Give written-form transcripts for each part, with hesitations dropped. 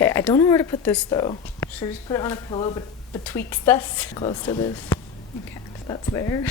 Okay, I don't know where to put this though. Should I just put it on a pillow betwixt us? Close to this. Okay. That's there.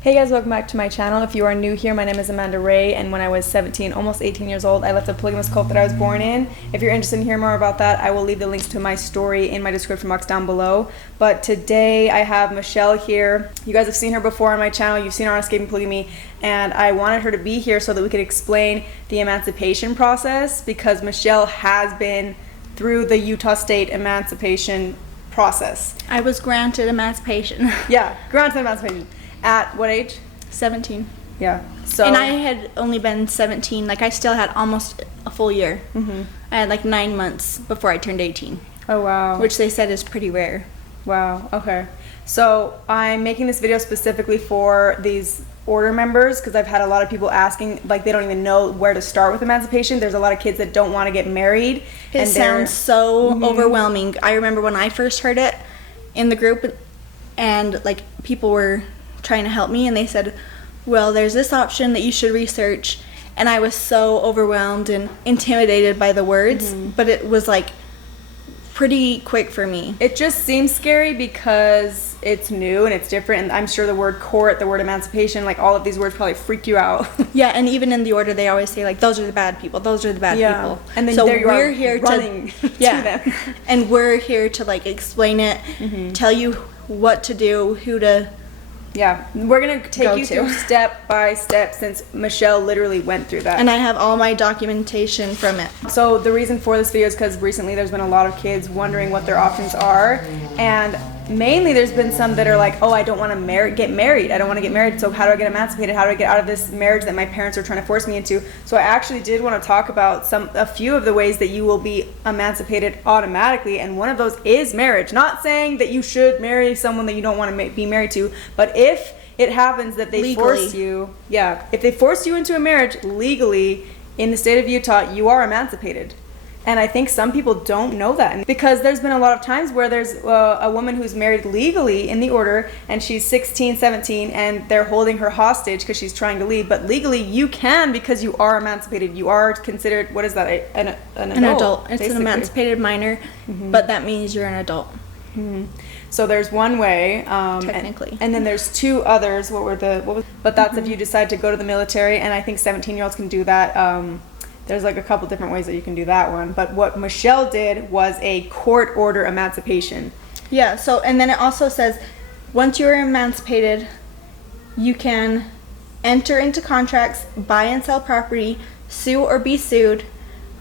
Hey guys, welcome back to my channel. If you are new here, my name is Amanda Ray, and when I was 17, almost 18 years old, I left the polygamous cult that I was born in. If you're interested in hearing more about that, I will leave the links to my story in my description box down below. But today I have Michelle here. You guys have seen her before on my channel. You've seen her on Escaping Polygamy, and I wanted her to be here so that we could explain the emancipation process, because Michelle has been through the Utah State emancipation process. I was granted emancipation. Yeah, granted emancipation. At what age? 17. Yeah. So. And I had only been 17. Like, I still had almost a full year. Mm-hmm. I had like 9 months before I turned 18. Oh, wow. Which they said is pretty rare. Wow. Okay. So I'm making this video specifically for these order members, because I've had a lot of people asking, like, they don't even know where to start with emancipation. There's a lot of kids that don't want to get married. It sounds so overwhelming. I remember when I first heard it in the group, and like people were trying to help me, and they said, well, there's this option that you should research, and I was so overwhelmed and intimidated by the words, but it was like pretty quick for me. It just seems scary because it's new and it's different, and I'm sure the word court, the word emancipation, like all of these words probably freak you out. Yeah, and even in the order they always say, like, those are the bad people, those are the bad people. And then so there you we're are here running to them. And we're here to like explain it, tell you what to do, who to we're gonna take you through step by step, since Michelle literally went through that. And I have all my documentation from it. So the reason for this video is because recently there's been a lot of kids wondering what their options are, and mainly there's been some that are like, oh, I don't want to get married. I don't want to get married, so how do I get emancipated? How do I get out of this marriage that my parents are trying to force me into? So I actually did want to talk about a few of the ways that you will be emancipated automatically, and one of those is marriage. Not saying that you should marry someone that you don't want to be married to, but if it happens that they force you, if they force you into a marriage legally in the state of Utah, you are emancipated. And I think some people don't know that, because there's been a lot of times where there's a woman who's married legally in the order, and she's 16, 17, and they're holding her hostage because she's trying to leave. But legally, you can, because you are emancipated. You are considered, what is that, an adult? It's basically an emancipated minor, but that means you're an adult. So there's one way, technically, and then there's two others. But that's if you decide to go to the military, and I think 17-year-olds can do that. There's like a couple different ways that you can do that one. But what Michelle did was a court order emancipation. Yeah, so, and then it also says, once you're emancipated, you can enter into contracts, buy and sell property, sue or be sued,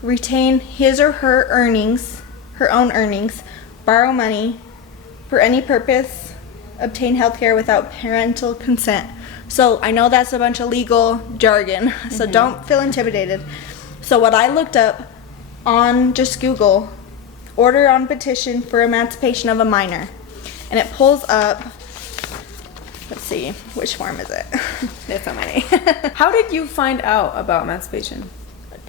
retain his or her earnings, her own earnings, borrow money for any purpose, obtain health care without parental consent. So I know that's a bunch of legal jargon, so don't feel intimidated. So what I looked up on just Google, order on petition for emancipation of a minor, and it pulls up, let's see, which form is it? That's not my name. How did you find out about emancipation?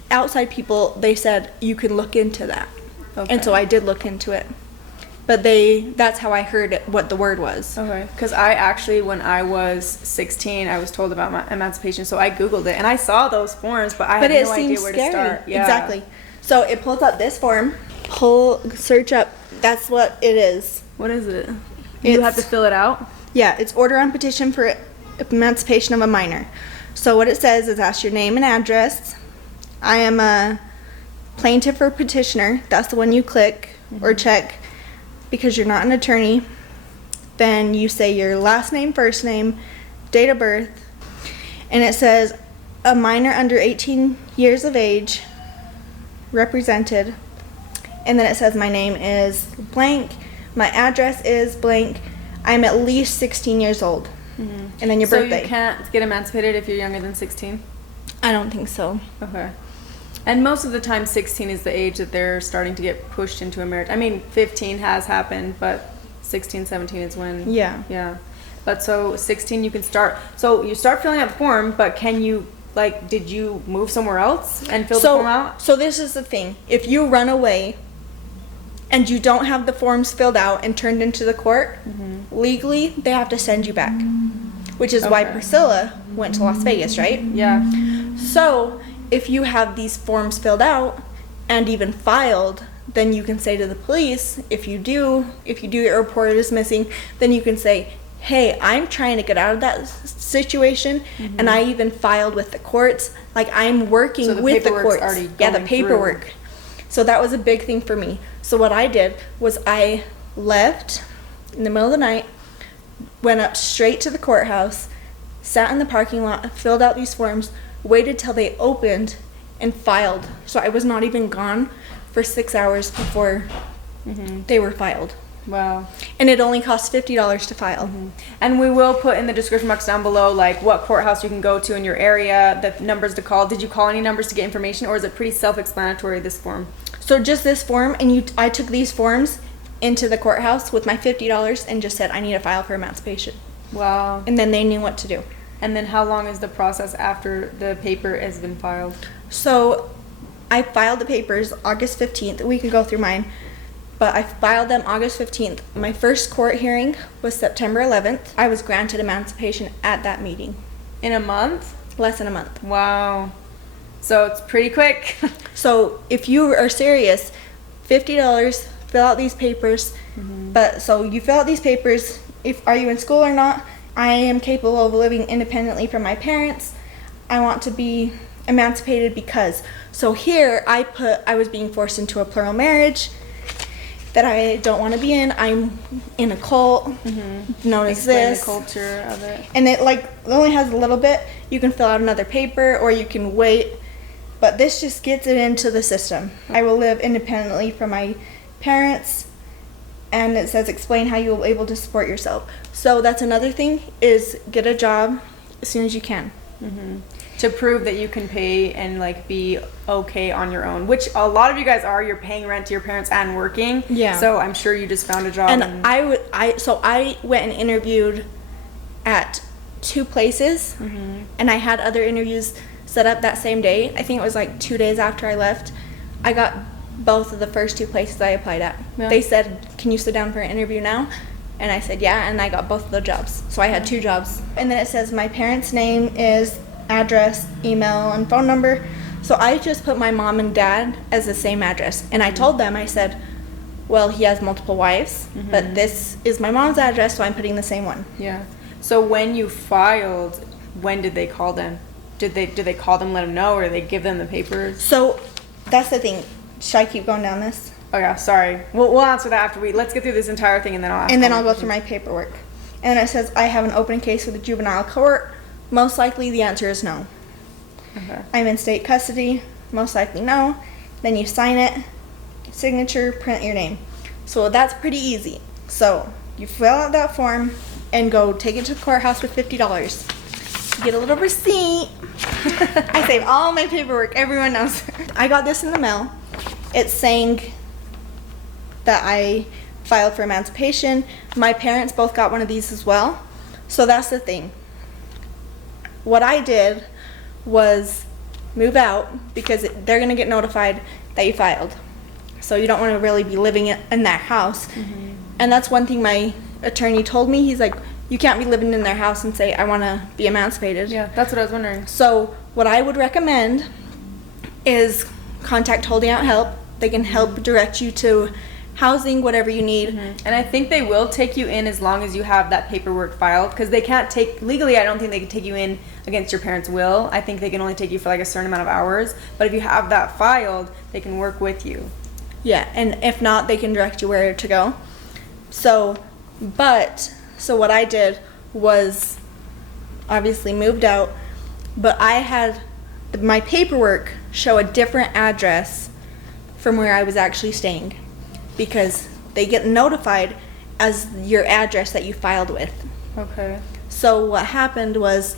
Outside people, they said you can look into that. Okay. And so I did look into it. But that's how I heard what the word was. Okay. Because I actually, when I was 16, I was told about my emancipation, so I Googled it, and I saw those forms, but I had no idea where to start. Yeah. Exactly. So it pulls up this form. Search up. That's what it is. What is it? You have to fill it out? Yeah, it's order on petition for emancipation of a minor. So what it says is ask your name and address. I am a plaintiff or petitioner. That's the one you click or check, because you're not an attorney. Then you say your last name, first name, date of birth, and it says a minor under 18 years of age represented, and then it says my name is blank, my address is blank, I'm at least 16 years old, and then your birthday. So you can't get emancipated if you're younger than 16? I don't think so. Okay. And most of the time 16 is the age that they're starting to get pushed into a marriage. I mean, 15 has happened, but 16, 17 is when... Yeah. But so 16 you can start... So you start filling out the form, but can you, like, did you move somewhere else and fill the form out? So this is the thing. If you run away and you don't have the forms filled out and turned into the court, legally they have to send you back. Which is why Priscilla went to Las Vegas, right? Yeah. So... if you have these forms filled out and even filed, then you can say to the police, if you do get reported as missing, then you can say, hey, I'm trying to get out of that situation, and I even filed with the courts. Like, I'm working So the with the paperwork's courts. already Yeah, the going paperwork. through. So that was a big thing for me. So what I did was I left in the middle of the night, went up straight to the courthouse, sat in the parking lot, filled out these forms, waited till they opened, and filed. So I was not even gone for 6 hours before they were filed. Wow. And it only cost $50 to file. And we will put in the description box down below, like, what courthouse you can go to in your area, the numbers to call. Did you call any numbers to get information, or is it pretty self-explanatory, this form? So just this form, and I took these forms into the courthouse with my $50 and just said, I need to file for emancipation. Wow. And then they knew what to do. And then how long is the process after the paper has been filed? So I filed the papers August 15th. We can go through mine. But I filed them August 15th. My first court hearing was September 11th. I was granted emancipation at that meeting. In a month? Less than a month. Wow. So it's pretty quick. So if you are serious, $50, fill out these papers. But so you fill out these papers. Are you in school or not? I am capable of living independently from my parents. I want to be emancipated because. So here I was being forced into a plural marriage that I don't want to be in. I'm in a cult known as Explain this. the culture of it. And it only has a little bit. You can fill out another paper or you can wait. But this just gets it into the system. I will live independently from my parents. And it says explain how you will be able to support yourself. So that's another thing, is get a job as soon as you can. To prove that you can pay and like be okay on your own, which a lot of you guys are. You're paying rent to your parents and working. Yeah. So I'm sure you just found a job. And I went and interviewed at 2 places, and I had other interviews set up that same day. I think it was like 2 days after I left. I got both of the first 2 places I applied at. Yeah. They said, can you sit down for an interview now? And I said, yeah, and I got both of the jobs. So I had 2 jobs. And then it says my parents' name is address, email, and phone number. So I just put my mom and dad as the same address. And I told them, I said, well, he has multiple wives, but this is my mom's address, so I'm putting the same one. Yeah. So when you filed, when did they call them? Did they call them, let them know, or did they give them the papers? So that's the thing. Should I keep going down this? Oh yeah, sorry. We'll answer that after let's get through this entire thing, and then I'll ask. And then all I'll the go through my paperwork. And it says I have an open case with the juvenile court. Most likely the answer is no. questions. Okay. I'm in state custody. Most likely no. Then you sign it, signature, print your name. So that's pretty easy. So you fill out that form and go take it to the courthouse with $50. Get a little receipt. I save all my paperwork. Everyone knows. I got this in the mail. It's saying that I filed for emancipation. My parents both got one of these as well. So that's the thing. What I did was move out because they're going to get notified that you filed. So you don't want to really be living in that house. And that's one thing my attorney told me. He's like, you can't be living in their house and say, I want to be emancipated. Yeah, that's what I was wondering. So what I would recommend is contact Holding Out Help. They can help direct you to housing, whatever you need. And I think they will take you in as long as you have that paperwork filed, because they can't take, legally I don't think they can take you in against your parents' will. I think they can only take you for like a certain amount of hours, but if you have that filed, they can work with you. Yeah, and if not, they can direct you where to go. So what I did was obviously moved out, but I had my paperwork show a different address from where I was actually staying, because they get notified as your address that you filed with. Okay. So what happened was,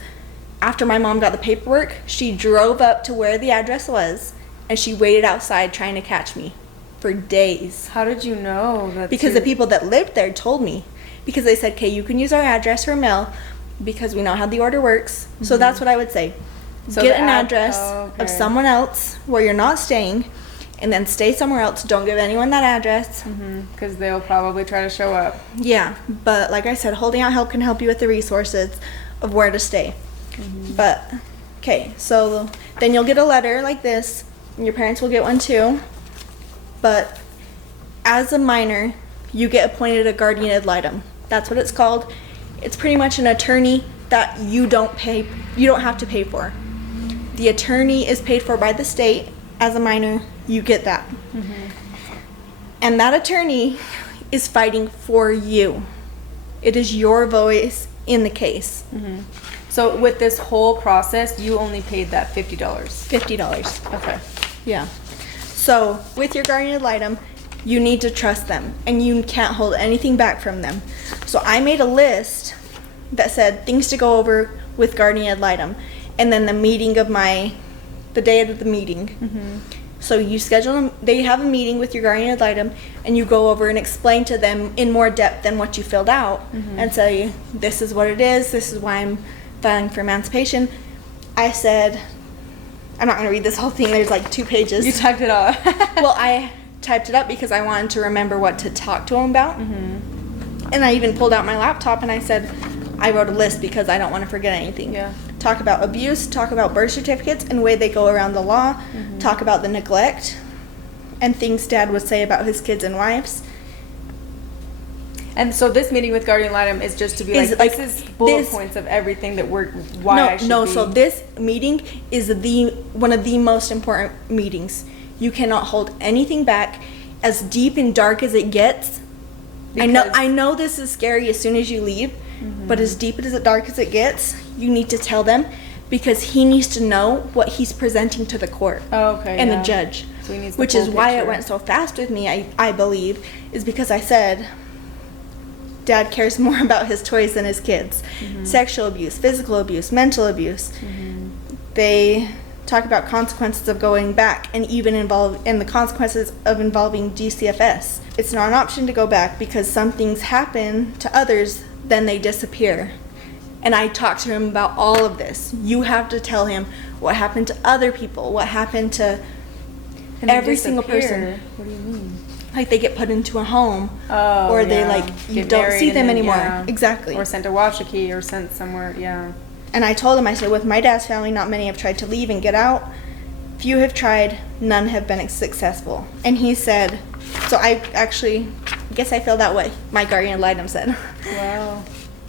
after my mom got the paperwork, she drove up to where the address was, and she waited outside trying to catch me for days. How did you know that? Because the people that lived there told me. Because they said, okay, you can use our address for mail, because we know how the order works. So that's what I would say. So Get the an address okay. of someone else where you're not staying, and then stay somewhere else. Don't give anyone that address. Because they'll probably try to show up. Yeah, but like I said, Holding Out Help can help you with the resources of where to stay. But, okay, so then you'll get a letter like this, and your parents will get one too. but as a minor, you get appointed a guardian ad litem. That's what it's called. It's pretty much an attorney that you don't have to pay for. The attorney is paid for by the state. As a minor, you get that. And that attorney is fighting for you. It is your voice in the case. So with this whole process, you only paid that $50. $50. Okay. Yeah. So with your guardian ad litem, you need to trust them, and you can't hold anything back from them. So I made a list that said things to go over with guardian ad litem, and then the day of the meeting. So you schedule them, they have a meeting with your guardian ad litem, and you go over and explain to them in more depth than what you filled out, and say, this is what it is, this is why I'm filing for emancipation. I said, I'm not going to read this whole thing, there's like 2 pages. You typed it all. Well, I typed it up because I wanted to remember what to talk to them about. And I even pulled out my laptop and I said, I wrote a list because I don't want to forget anything. Yeah. Talk about abuse, talk about birth certificates and the way they go around the law, talk about the neglect and things Dad would say about his kids and wives. And so this meeting with guardian ad litem is just to be this is bullet points of everything that So this meeting is one of the most important meetings. You cannot hold anything back. As deep and dark as it gets, I know this is scary as soon as you leave, but as deep and as dark as it gets, you need to tell them, because he needs to know what he's presenting to the court and the judge. So he needs the full why it went so fast with me, I believe, is because I said, Dad cares more about his toys than his kids. Sexual abuse, physical abuse, mental abuse. They talk about consequences of going back and even the consequences of involving DCFS. It's not an option to go back because some things happen to others, then they disappear. And I talked to him about all of this. You have to tell him what happened to other people, what happened to every single person. What do you mean? Like they get put into a home, or they you don't see them anymore. Yeah. Exactly. Or sent to Washakie or sent somewhere. Yeah. And I told him, I said, with my dad's family, not many have tried to leave and get out. Few have tried, none have been successful. And he said, so I guess I feel that way. My guardian ad litem said. Wow.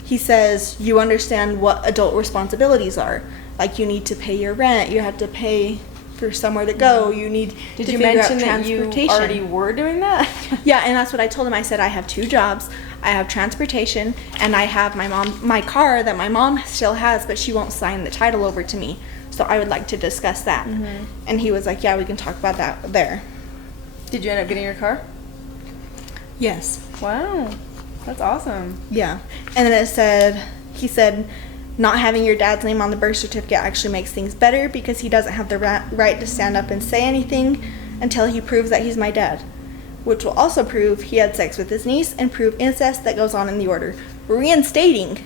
He says, you understand what adult responsibilities are. Like you need to pay your rent, you have to pay for somewhere to go, you need Did to you figure mention out that you transportation. already were doing that? Yeah, and that's what I told him. I said, I have 2 jobs. I have transportation, and I have my car that my mom still has, but she won't sign the title over to me. So I would like to discuss that. And he was like, yeah, we can talk about that there. Did you end up getting your car? Yes. Wow. That's awesome. Yeah. And then he said, not having your dad's name on the birth certificate actually makes things better because he doesn't have the right to stand up and say anything until he proves that he's my dad, which will also prove he had sex with his niece and prove incest that goes on in the order, reinstating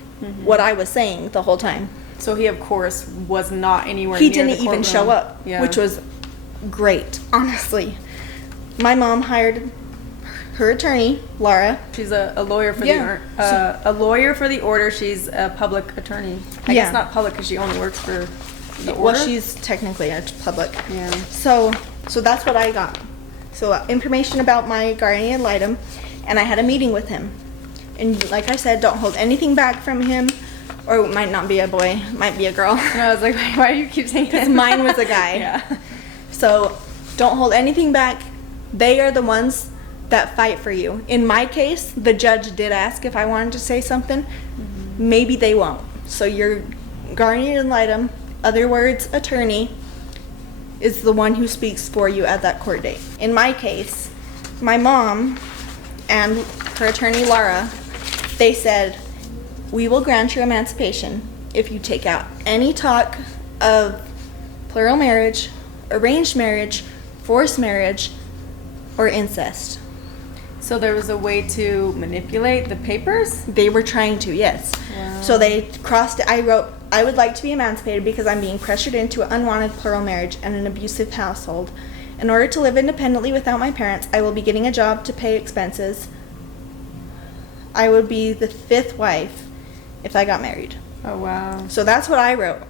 what I was saying the whole time. So he, of course, was not anywhere He near the didn't even show up, which was great, honestly. My mom hired her attorney, Laura. She's a lawyer for a lawyer for the order. She's a public attorney. I guess not public because she only works for the order. Well, she's technically a public. Yeah. So that's what I got. So information about my guardian ad litem, and I had a meeting with him. And like I said, don't hold anything back from him, or it might not be a boy, it might be a girl. And I was like, why do you keep saying that? Because mine was a guy. Yeah. So don't hold anything back. They are the ones that fight for you. In my case, the judge did ask if I wanted to say something. Maybe they won't. So your guardian ad litem, other words, attorney, is the one who speaks for you at that court date. In my case, my mom and her attorney, Laura, they said, we will grant your emancipation if you take out any talk of plural marriage, arranged marriage, forced marriage, or incest. So there was a way to manipulate the papers? They were trying to, yes. Wow. So they crossed it. I wrote, I would like to be emancipated because I'm being pressured into an unwanted plural marriage and an abusive household. In order to live independently without my parents, I will be getting a job to pay expenses. I would be the 5th wife if I got married. Oh, wow. So that's what I wrote.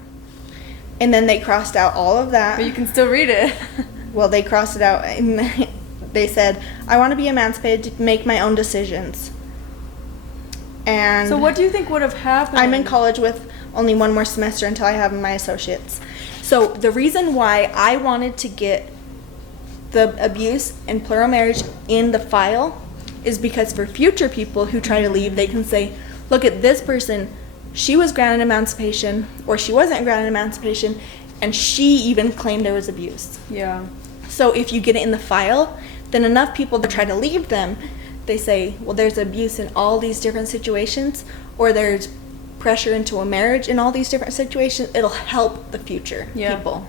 And then they crossed out all of that. But you can still read it. Well, they crossed it out. And they said, I want to be emancipated to make my own decisions. And So what do you think would have happened? I'm in college with only one more semester until I have my associates. So the reason why I wanted to get the abuse and plural marriage in the file is because for future people who try to leave, they can say, look at this person, she was granted emancipation, or she wasn't granted emancipation, and she even claimed there was abuse. Yeah. So if you get it in the file, then enough people that try to leave them, they say, well, there's abuse in all these different situations, or there's pressure into a marriage in all these different situations. It'll help the future people.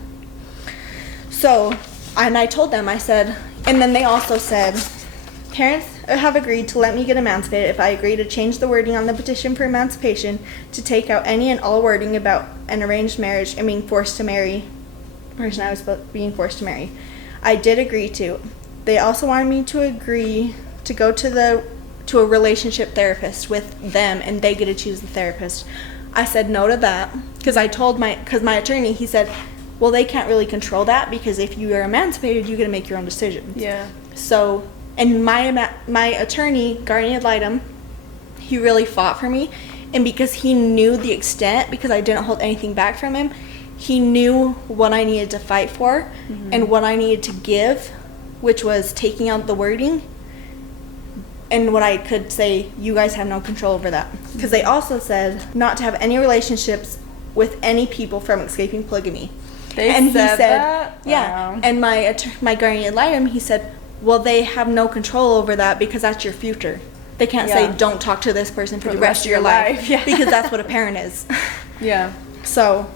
So, and I told them, I said, and then they also said, parents have agreed to let me get emancipated if I agree to change the wording on the petition for emancipation to take out any and all wording about an arranged marriage and being forced to marry the person I was being forced to marry. I did agree to. They also wanted me to agree to go to a relationship therapist with them, and they get to choose the therapist. I said no to that because my attorney, he said, well, they can't really control that because if you are emancipated, you get to make your own decisions. Yeah. So, and my attorney, guardian ad litem, he really fought for me, and because he knew the extent, because I didn't hold anything back from him, he knew what I needed to fight for and what I needed to give, which was taking out the wording. And what I could say, you guys have no control over that. Because they also said not to have any relationships with any people from escaping polygamy. He said that? Yeah. Wow. And my guardian ad litem, he said, well, they have no control over that because that's your future. They can't say, don't talk to this person for the rest of your life. Yeah. Because that's what a parent is. Yeah. So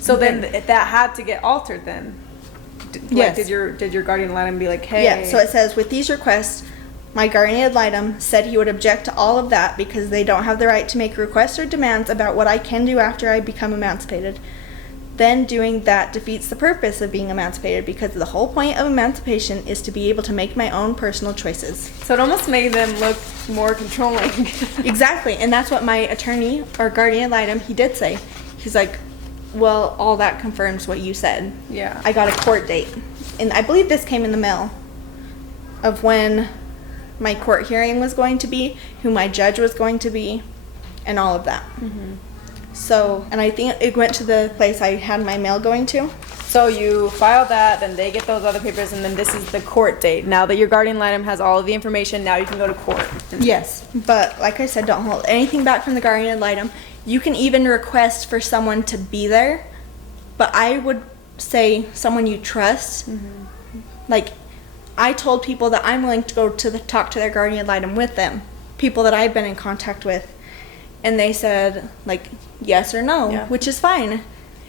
then that had to get altered then. Yes. Did your guardian ad litem be like, hey? Yeah, so it says, with these requests, my guardian ad litem said he would object to all of that because they don't have the right to make requests or demands about what I can do after I become emancipated. Then doing that defeats the purpose of being emancipated because the whole point of emancipation is to be able to make my own personal choices. So it almost made them look more controlling. Exactly, and that's what my attorney or guardian ad litem, he did say. He's like, well, all that confirms what you said. Yeah. I got a court date, and I believe this came in the mail of when my court hearing was going to be, who my judge was going to be, and all of that. So, and I think it went to the place I had my mail going to. So you file that, then they get those other papers, and then this is the court date. Now that your guardian ad litem has all of the information, now you can go to court. Yes, but like I said, don't hold anything back from the guardian ad litem. You can even request for someone to be there, but I would say someone you trust. Like, I told people that I'm willing to go to talk to their guardian ad litem with them, people that I've been in contact with, and they said, like, yes or no, which is fine.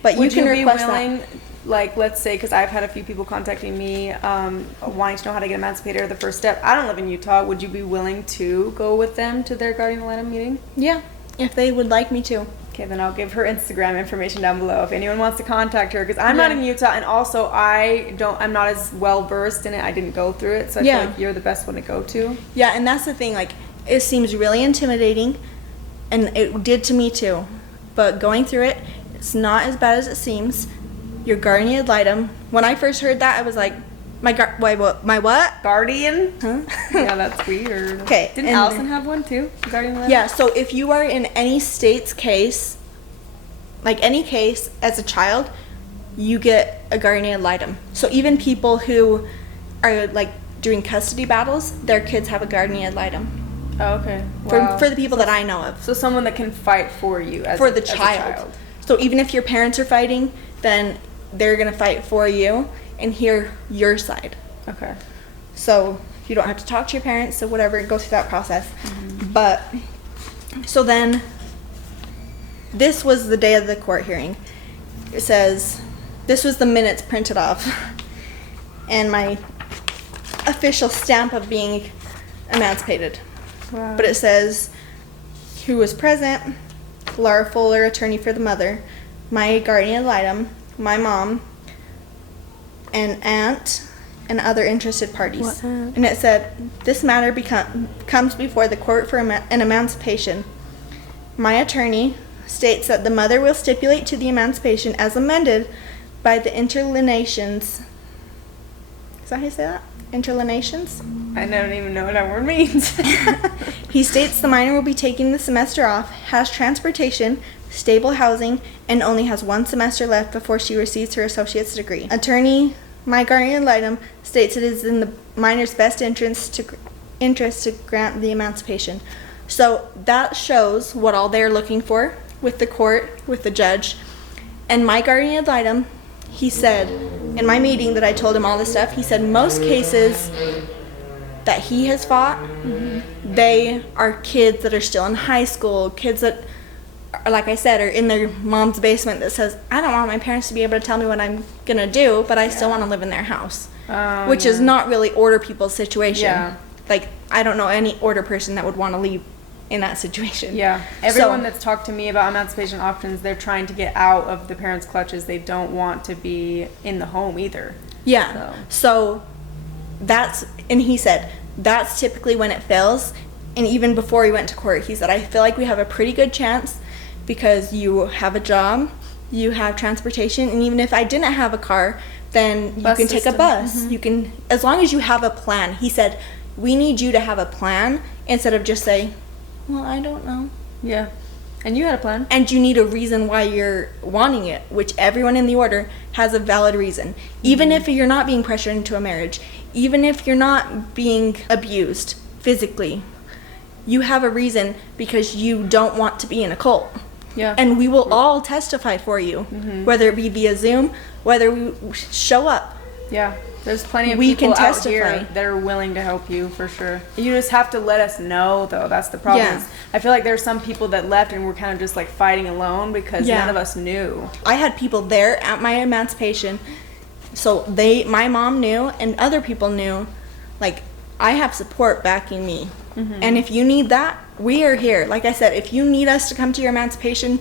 But you can request that. Would you be willing, like, let's say, because I've had a few people contacting me wanting to know how to get emancipated or the first step. I don't live in Utah. Would you be willing to go with them to their guardian ad litem meeting? Yeah, if they would like me to. Okay, then I'll give her Instagram information down below if anyone wants to contact her, because I'm not in Utah, and also I'm not as well versed in it. I didn't go through it, so I feel like you're the best one to go to. Yeah, and that's the thing, like, it seems really intimidating, and it did to me too, but going through it, it's not as bad as it seems. Your guardian ad litem, when I first heard that, I was like, my what? Guardian? Huh? Yeah, that's weird. Okay. Didn't Allison have one too? Guardian ad litem? Yeah, so if you are in any state's case, like any case as a child, you get a guardian ad litem. So even people who are like doing custody battles, their kids have a guardian ad litem. Oh, okay. Wow. For the people that I know of. So someone that can fight for you as for the as a child. So even if your parents are fighting, then they're going to fight for you and hear your side. Okay. So you don't have to talk to your parents, so whatever, go through that process. But, so then, this was the day of the court hearing. It says, this was the minutes printed off, and my official stamp of being emancipated. Wow. But it says, who was present, Laura Fuller, attorney for the mother, my guardian ad litem, my mom, an aunt, and other interested parties. And it said, this matter comes before the court for an emancipation. My attorney states that the mother will stipulate to the emancipation as amended by the interlineations. Is that how you say that? interlineations. I don't even know what that word means. He states the minor will be taking the semester off, has transportation, stable housing, and only has 1 semester left before she receives her associate's degree. Attorney my guardian ad litem states it is in the minor's best interest to grant the emancipation. So that shows what all they're looking for with the court, with the judge. And my guardian ad litem, he said, in my meeting that I told him all this stuff, he said most cases that he has fought, they are kids that are still in high school, kids that, like I said, are in their mom's basement that says, I don't want my parents to be able to tell me what I'm going to do, but I still want to live in their house. Which is not really order people's situation. Yeah. Like, I don't know any order person that would want to leave in that situation. Yeah. Everyone that's talked to me about emancipation options, they're trying to get out of the parents' clutches. They don't want to be in the home either. Yeah. So that's, and he said, that's typically when it fails. And even before he went to court, he said, I feel like we have a pretty good chance because you have a job, you have transportation, and even if I didn't have a car, then you can take a bus. You can, as long as you have a plan. He said, we need you to have a plan instead of just say, well, I don't know. Yeah. And you had a plan. And you need a reason why you're wanting it, which everyone in the order has a valid reason. Even if you're not being pressured into a marriage, even if you're not being abused physically, you have a reason because you don't want to be in a cult. Yeah. And we will all testify for you, whether it be via Zoom, whether we show up. Yeah. There's plenty of We people can out testify. here that are willing to help you for sure. You just have to let us know, though. That's the problem. Yeah. Is I feel like there's some people that left and we're kind of just like fighting alone because none of us knew. I had people there at my emancipation, so my mom knew and other people knew, like, I have support backing me. And if you need that, we are here. Like I said, if you need us to come to your emancipation,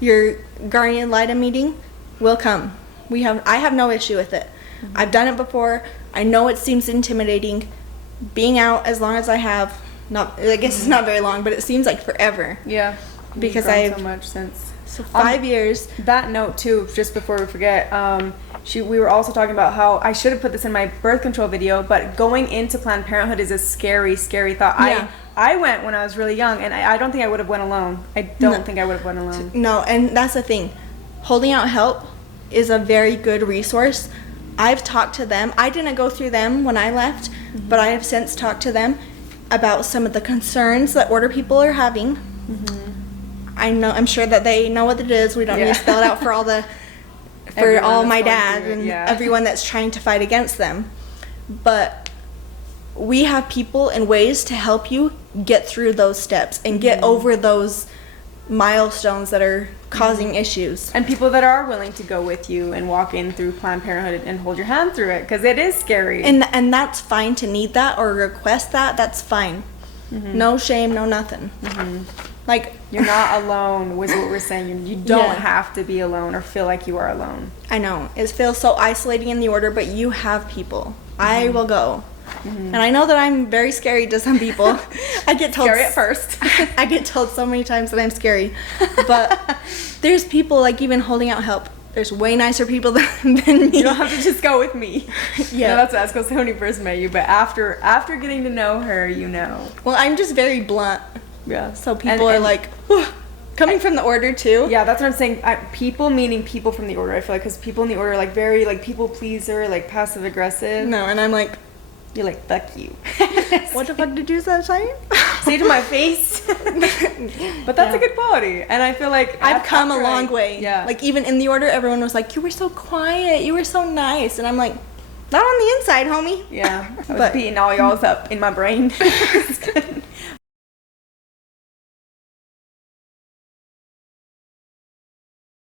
your guardian ad litem meeting, we'll come. I have no issue with it. I've done it before. I know it seems intimidating. Being out as long as I have, I guess it's not very long, but it seems like forever. Yeah. Because I've grown so much since. So 5 years. That note too, just before we forget, we were also talking about how I should have put this in my birth control video, but going into Planned Parenthood is a scary, scary thought. Yeah. I went when I was really young, and I don't think I would have went alone. I don't think I would have went alone. No, and that's the thing. Holding Out Help is a very good resource. I've talked to them. I didn't go through them when I left, but I have since talked to them about some of the concerns that order people are having. I'm sure that they know what it is. We don't need to spell it out for all my dad and everyone that's trying to fight against them. But we have people and ways to help you get through those steps and get over those milestones that are causing issues. And people that are willing to go with you and walk in through Planned Parenthood and hold your hand through it, because it is scary. And that's fine to need that or request that. That's fine. No shame, no nothing. Like, you're not alone was what we're saying. You don't have to be alone or feel like you are alone. I know. It feels so isolating in the order, but you have people. I will go. And I know that I'm very scary to some people. I get told scary at first. I get told so many times that I'm scary. But there's people, like, even Holding Out Help. There's way nicer people than me. You don't have to just go with me. Yeah. No, that's because when we first met you. But after getting to know her, you know. Well, I'm just very blunt. Yeah. So people are like, coming from the order too. Yeah, that's what I'm saying. People meaning people from the order. I feel like because people in the order are like very like people pleaser, like passive aggressive. No, and I'm like, you're like, fuck you. What the fuck did you say? Say to my face. But that's a good quality, and I feel like I've come a long way. Yeah. Like even in the order, everyone was like, you were so quiet, you were so nice, and I'm like, not on the inside, homie. Yeah. I was beating all y'all's up in my brain.